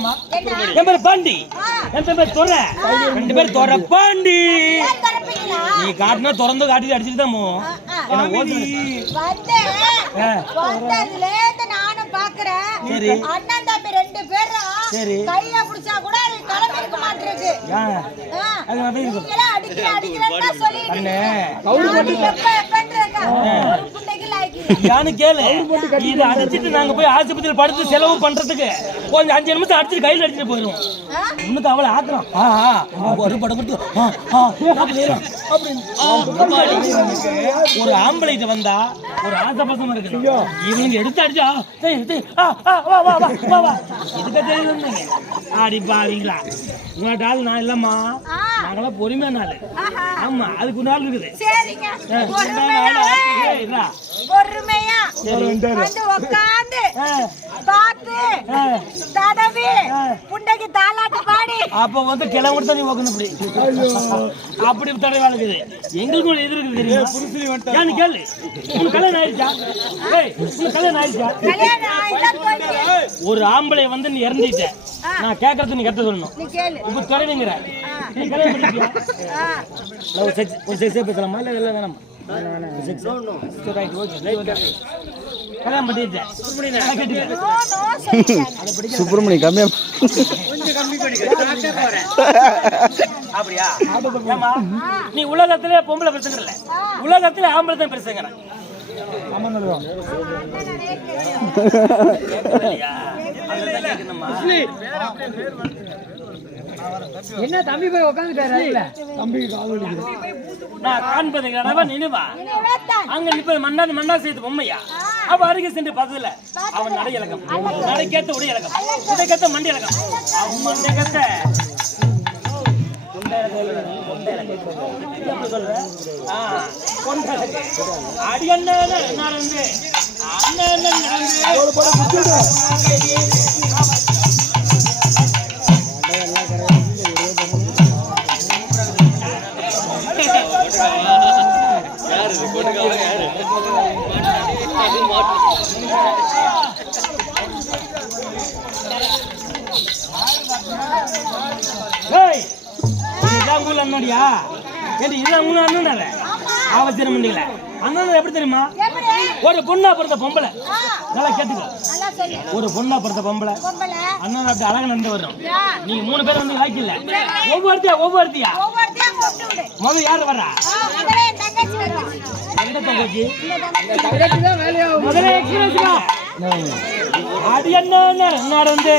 தெரியுமா? என் பேர் பாண்டி, என் பேர் துறை. 2 பேர் துறை பாண்டி. நீ காட்டினா திறந்து காட்டி அடிச்சுட்டு தான் போவோம். நானும் பாக்குறேன். சரி அண்ணன் தம்பி 2 பேரும் சரி கையில பிடிச்சா கூட அது தலைமை இருக்க மாட்டிருக்கு. இது அடிச்சிட்டு நாங்க போய் ஆஸ்பத்திரியில் படுத்து செலவு பண்றதுக்கு கொஞ்சம் 5 நிமிஷம் அடிச்சுட்டு கையில் அடிச்சுட்டு போயிடும். இன்னும் அவளை ஆக்குறோம் ஒரு படம் ஒரு ஆம்பளைட்டு வந்தா ஒரு ஆசபாசம் இருக்கு. இவங்க எடுத்து அடிச்சா இதுக்கு தெரியுது ஆடி பாருங்களா. உங்கள்டால் நான் இல்லம்மா, நாங்களாம் பொறுமையா நாள். ஆமா அதுக்கு நாள் இருக்குது. பொறுமையா வந்து உட்கார்ந்து பார்த்து தடவி புண்டைக்கு தாலாட்டு பாடி அப்ப வந்து கிளம்பி தான் நீ உட்காந்து அப்படி தடவை இருக்குது. எங்களுக்கு ஒரு இது இருக்குது தெரியுமா? ஏன்னு கேளு. உனக்கு கல்யாணம் ஆயிடுச்சா? கல்யாணம் ஆயிடுச்சா? ஒரு ஆம்பளை வந்து நீ இறந்துட்ட, நான் கேட்கறது நீ கத்த சொல்லணும். இப்ப துறைவிங்கிற நீ கல்யாணம் பண்ணிட்டியா? ஒரு செக்ஸே பேசலாமா இல்ல இல்ல வேணாமா? சுப்பிரமணி கம்மியா அப்படியா? நீ உலகத்திலே பொம்பளை பிரச்சனை இல்ல, உலகத்திலே ஆம்பளை தான் பிரச்சனை. என்ன தம்பி போய் உட்காந்துட்டாரு? தம்பி நான் காண்பதை கடவா நினைவா அங்க நிப்பது மண்ணா செய்து பொம்மையா. அவ அருகே சென்று பக்கத்துல அவன் நடை இலக்கம், நடைக்கேத்த உடைய இலக்கம், உடைக்கேத்த மண்டி இலக்கம், அவன் மண்டை கத்த அடி அண்ணன் நடந்து அண்ணன் நடந்து அண்ணாடியா இதுதான் உங்க அண்ணன் அவசரம் பண்ணீங்களே. அண்ணன் எப்படி தெரியுமா? ஒரு பொண்ணா பிறந்த பொம்பளை, நல்லா கேட்டுக்க, ஒரு பொண்ணா பிறந்த பொம்பளை அண்ணன் அப்படி அழகா நடந்து வரும். நீங்க 3 பேர் வந்து வாய்க்கல, ஒவ்வொருத்தியா முதல்ல யாரு வர்றா? எந்த தங்கச்சி? முதல்ல அடி என்ன நடந்து